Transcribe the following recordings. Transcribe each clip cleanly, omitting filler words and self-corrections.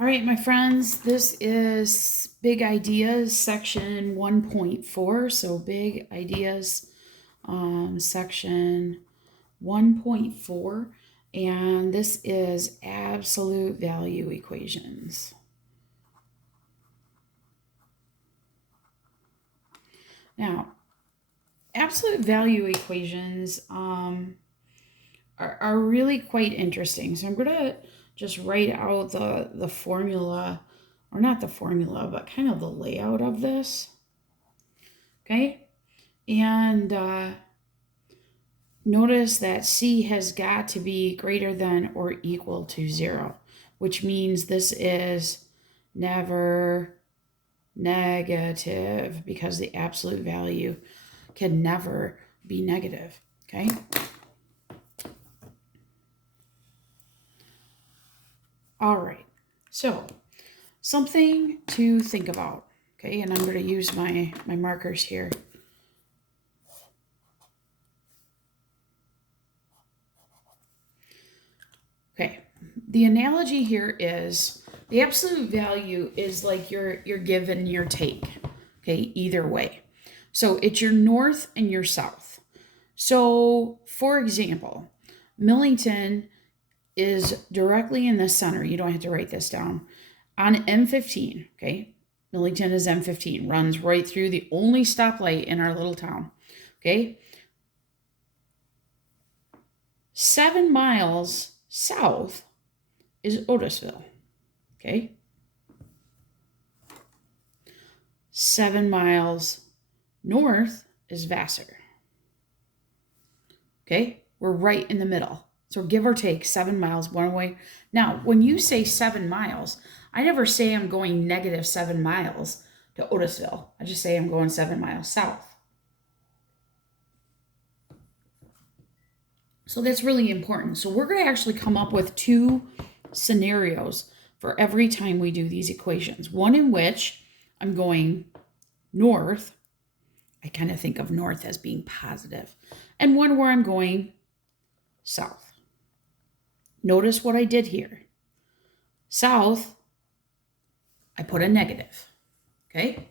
All right, my friends, this is Big Ideas section 1.4. So, Big Ideas section 1.4. And this is absolute value equations. Now, absolute value equations are really quite interesting. So, I'm going to just write out the formula, or not the formula, but kind of the layout of this. Okay. And notice that C has got to be greater than or equal to 0, which means this is never negative because the absolute value can never be negative. Okay. All right. So something to think about. Okay. And I'm going to use my markers here. Okay, the analogy here is the absolute value is like your give and your take. Okay, either way. So it's your north and your south. So, for example, Millington is directly in the center. You don't have to write this down. On M15, okay? Millington is M15, runs right through the only stoplight in our little town. Okay? 7 miles south is Otisville. Okay? 7 miles north is Vassar. Okay? We're right in the middle. So give or take 7 miles one way. Now, when you say 7 miles, I never say I'm going negative 7 miles to Otisville. I just say I'm going 7 miles south. So that's really important. So we're going to actually come up with 2 scenarios for every time we do these equations. One in which I'm going north. I kind of think of north as being positive. And one where I'm going south. Notice what I did here. South, I put a negative. Okay?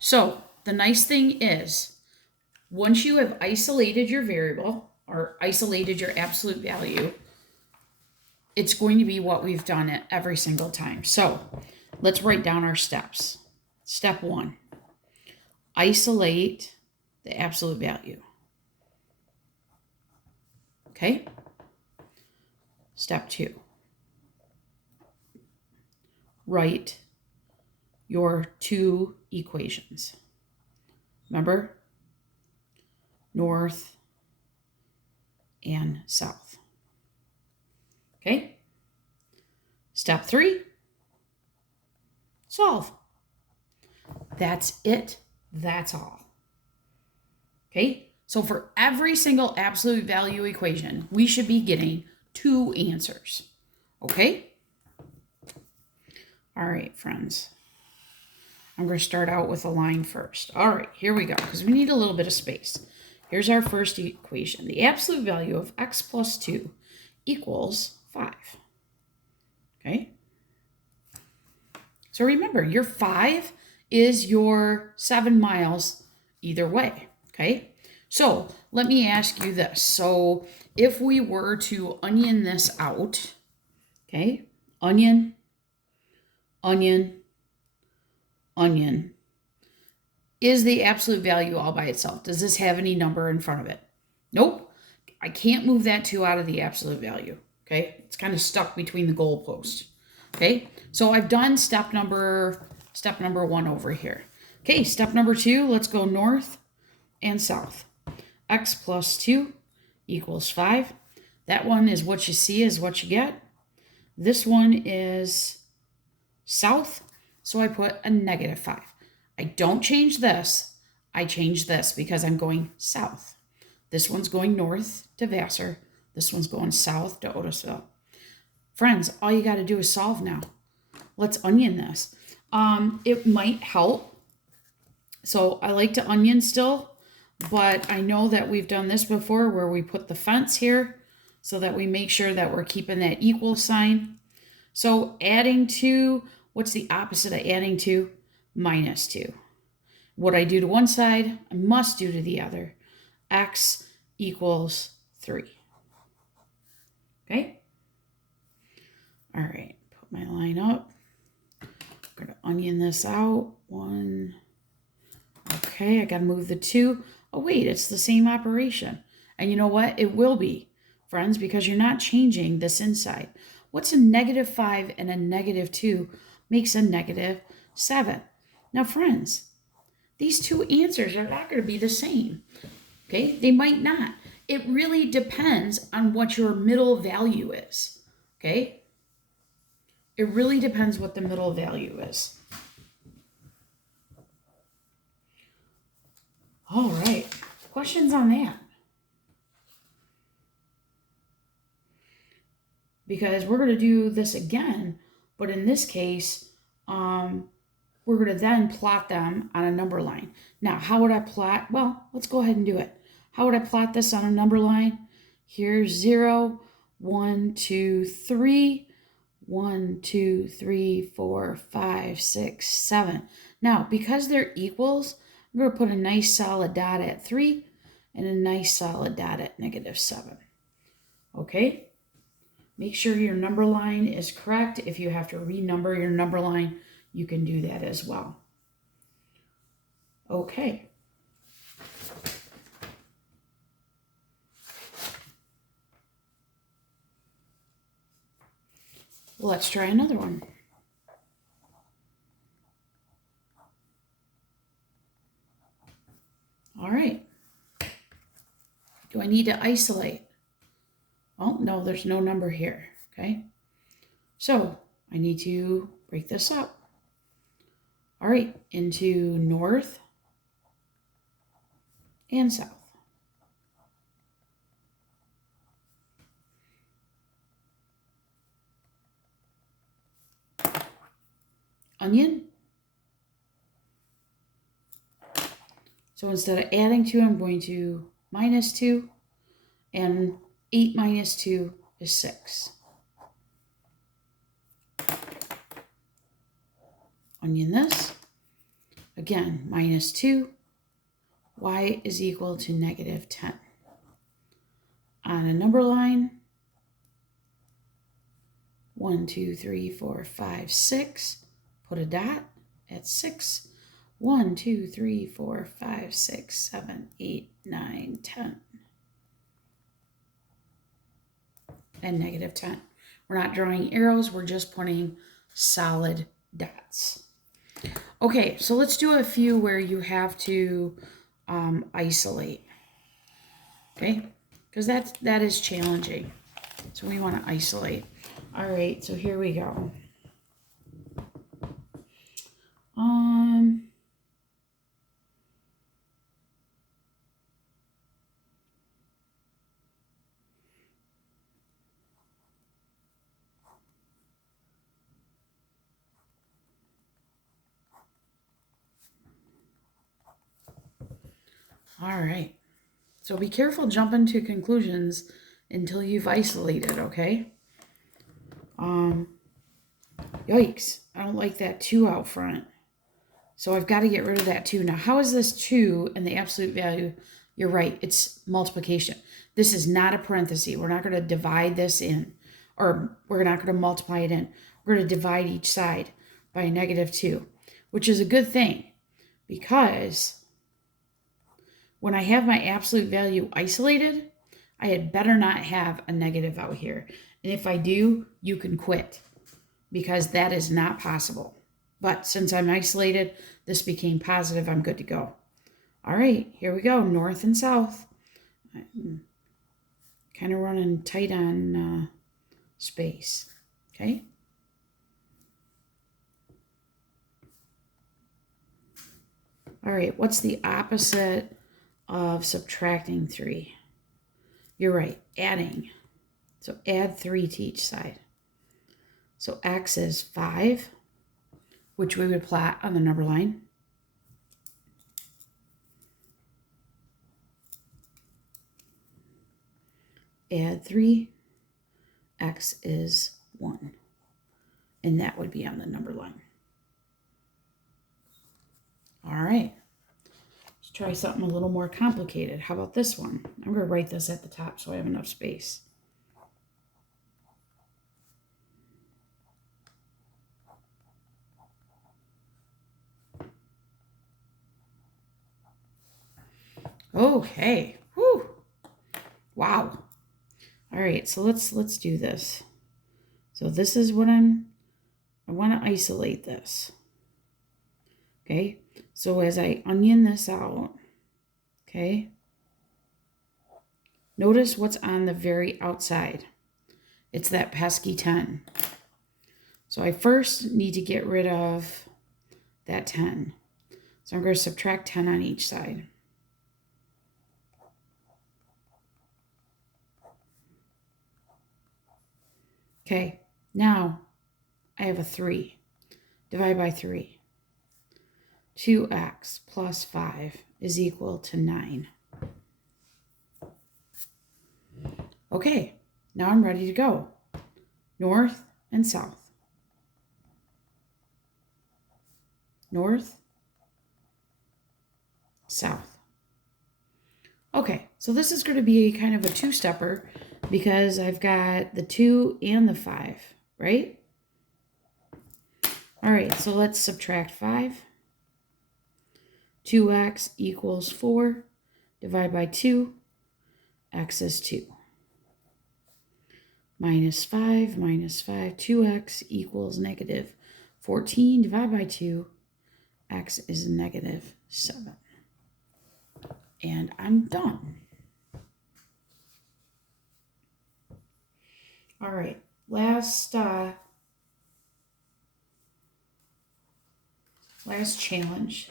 So the nice thing is, once you have isolated your variable or isolated your absolute value, it's going to be what we've done it every single time. So let's write down our steps. Step 1, isolate the absolute value. Okay? Step 2, write your 2 equations. Remember? North and south. Okay? Step 3, solve. That's it. That's all. Okay? So for every single absolute value equation, we should be getting 2 answers. Okay? All right, friends. I'm going to start out with a line first. All right, here we go, because we need a little bit of space. Here's our first equation. The absolute value of x plus 2 equals 5. Okay? So remember, your 5 is your 7 miles either way. Okay? So let me ask you this. So if we were to onion this out, okay? Onion, onion, onion. Is the absolute value all by itself? Does this have any number in front of it? Nope. I can't move that 2 out of the absolute value. Okay? It's kind of stuck between the goalposts. Okay? So I've done step number 1 over here. Okay, step number 2, let's go north and south. X plus 2 equals 5. That one is what you see is what you get. This one is south, so I put a negative 5. I don't change this. I change this because I'm going south. This one's going north to Vassar. This one's going south to Otisville. Friends, all you got to do is solve now. Let's onion this. It might help. So I like to onion still, but I know that we've done this before where we put the fence here. so that we make sure that we're keeping that equal sign. So adding 2, what's the opposite of adding 2? Minus 2. What I do to one side, I must do to the other. X equals 3. Okay? All right, put my line up. I'm going to onion this out. 1. Okay, I got to move the 2. Oh, wait, it's the same operation. And you know what? It will be, friends, because you're not changing this inside. What's a -5 and a -2 makes a -7. Now, friends, these two answers are not going to be the same. Okay, they might not. It really depends on what your middle value is. Okay, it really depends what the middle value is. All right, questions on that? Because we're going to do this again, but in this case, we're going to then plot them on a number line. Now, how would I plot? Well, let's go ahead and do it. How would I plot this on a number line? Here's 0, 1, 2, 3, 1, 2, 3, 4, 5, 6, 7. Now, because they're equals, I'm going to put a nice solid dot at 3 and a nice solid dot at -7. Okay? Make sure your number line is correct. If you have to renumber your number line, you can do that as well. Okay. Let's try another one. All right. Do I need to isolate? Oh, no, there's no number here. Okay. So I need to break this up. All right, into north and south. Onion. So instead of adding 2, I'm going to -2, and 8 minus 2 is 6. Onion this. Again, -2. Y is equal to -10. On a number line, 1, 2, 3, 4, 5, 6. Put a dot at 6. 1, 2, 3, 4, 5, 6, 7, 8, 9, 10. And -10. We're not drawing arrows, we're just putting solid dots. Okay, so let's do a few where you have to isolate. Okay, because that is challenging. So we want to isolate. All right, so here we go. All right. So be careful jumping to conclusions until you've isolated, okay? Yikes. I don't like that 2 out front. So I've got to get rid of that 2. Now, how is this 2 and the absolute value? You're right. It's multiplication. This is not a parenthesis. We're not going to divide this in, or we're not going to multiply it in. We're going to divide each side by a -2, which is a good thing because when I have my absolute value isolated, I had better not have a negative out here. And if I do, you can quit because that is not possible. But since I'm isolated, this became positive. I'm good to go. All right, here we go. North and south. I'm kind of running tight on space. Okay. All right, what's the opposite of subtracting 3? You're right, adding. So add 3 to each side. So x is 5, which we would plot on the number line. Add 3, x is 1. And that would be on the number line. All right. Let's try something a little more complicated. How about this one? I'm going to write this at the top so I have enough space. Okay. Whew. Wow. All right, so let's do this. So this is what I want to isolate this. Okay? So as I onion this out, okay? Notice what's on the very outside. It's that pesky 10. So I first need to get rid of that 10. So I'm going to subtract 10 on each side. Okay, now I have a 3. Divide by 3. 2x plus 5 is equal to 9. Okay, now I'm ready to go. North and south. North, south. Okay, so this is going to be kind of a two-stepper because I've got the 2 and the 5, right? All right, so let's subtract 5. 2x equals 4. Divide by 2. X is 2. Minus 5, 2x equals negative 14. Divide by 2. X is negative 7. And I'm done. All right, last challenge.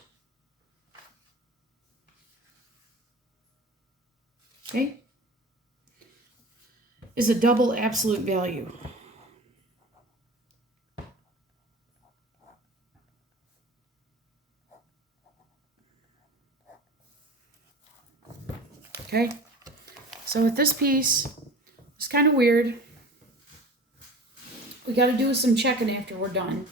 Okay, is a double absolute value. Okay, so with this piece, it's kind of weird. We got to do some checking after we're done.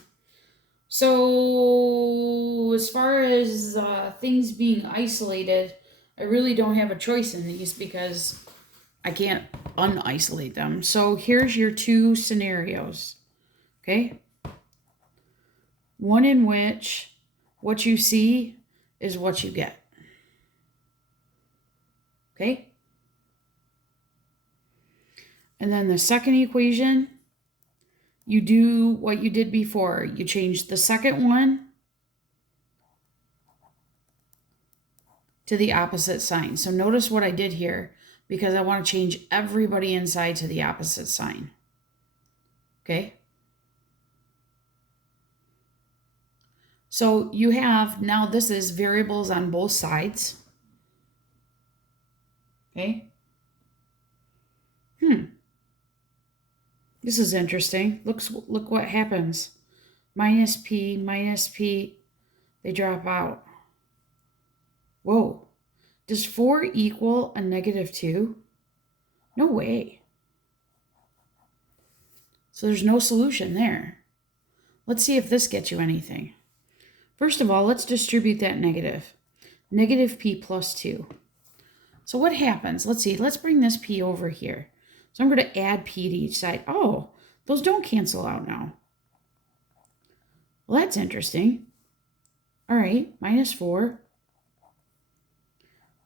So as far as things being isolated, I really don't have a choice in these because I can't unisolate them. So here's your two scenarios, okay? One in which what you see is what you get, okay? And then the second equation, you do what you did before. You change the second one to the opposite sign. So notice what I did here because I want to change everybody inside to the opposite sign. Okay? So you have, now this is variables on both sides. Okay? This is interesting. Look what happens. Minus p, they drop out. Whoa. Does 4 equal a negative 2? No way. So there's no solution there. Let's see if this gets you anything. First of all, let's distribute that negative. Negative p plus 2. So what happens? Let's see. Let's bring this p over here. So I'm going to add p to each side. Oh, those don't cancel out now. Well, that's interesting. All right, minus 4.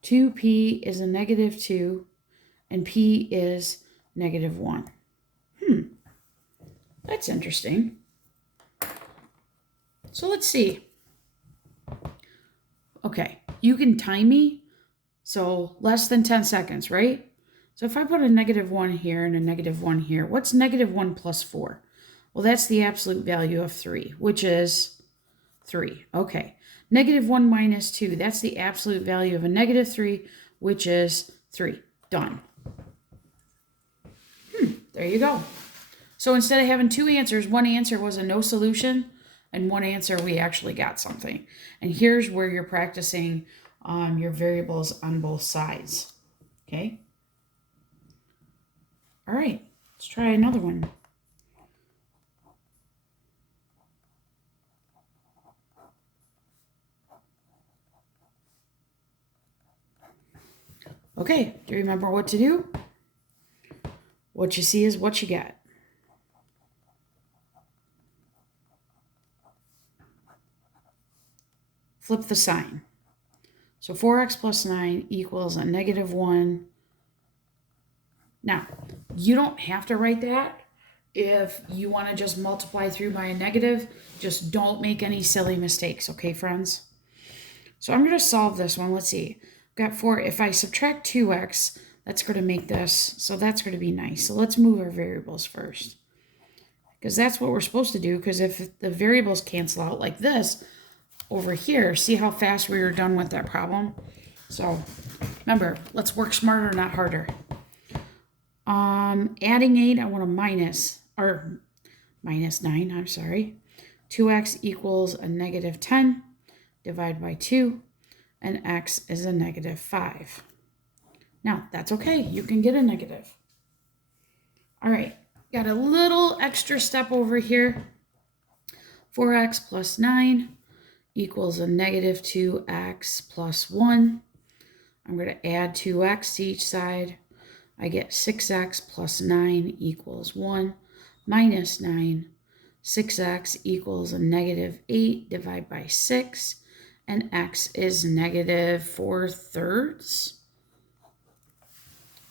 2p is a negative 2, and p is negative 1. That's interesting. So let's see. Okay, you can time me. So less than 10 seconds, right? So if I put a negative 1 here and a negative 1 here, what's negative 1 plus 4? Well, that's the absolute value of 3, which is 3. Okay. Negative 1 minus 2, that's the absolute value of a negative 3, which is 3. Done. There you go. So instead of having two answers, one answer was a no solution, and one answer we actually got something. And here's where you're practicing your variables on both sides. Okay? All right, let's Let's try another one. Okay, do you remember what to do? What you see is what you get. Flip the sign. So 4x plus 9 equals a negative 1. Now, you don't have to write that. If you want to just multiply through by a negative, just don't make any silly mistakes, okay, friends? So I'm going to solve this one. Let's see. I've got 4. If I subtract 2x, that's going to make this, so that's going to be nice. So let's move our variables first, because that's what we're supposed to do, because if the variables cancel out like this over here, see how fast we were done with that problem? So remember, let's work smarter, not harder. Adding 8, I want a minus 9, I'm sorry. 2x equals a negative 10, divide by 2, and x is a negative 5. Now, that's okay. You can get a negative. All right, got a little extra step over here. 4x plus 9 equals a negative 2x plus 1. I'm going to add 2x to each side. I get 6x plus 9 equals 1 minus 9. 6x equals a negative 8, divide by 6, and x is negative 4/3.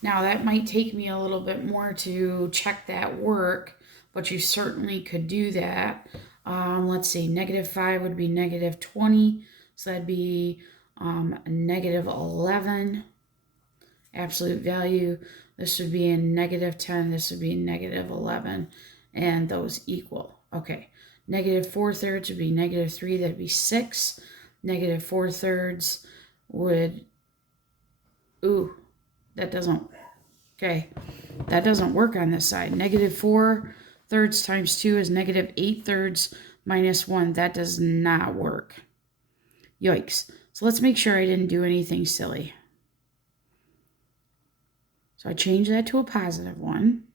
Now that might take me a little bit more to check that work, but you certainly could do that. Let's see, negative 5 would be negative 20, so that'd be a negative 11 absolute value. This would be a negative 10, this would be negative 11, and those equal. Okay, negative 4/3 would be negative 3, that'd be 6. Negative 4/3 would, that doesn't, okay, that doesn't work on this side. Negative 4/3 times 2 is negative 8/3 minus 1. That does not work. Yikes. So let's make sure I didn't do anything silly. So I changed that to a positive 1.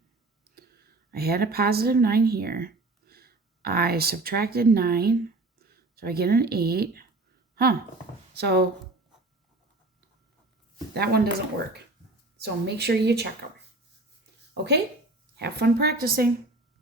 I had a positive 9 here. I subtracted 9, so I get an 8. So that one doesn't work. So make sure you check them. Okay? Have fun practicing.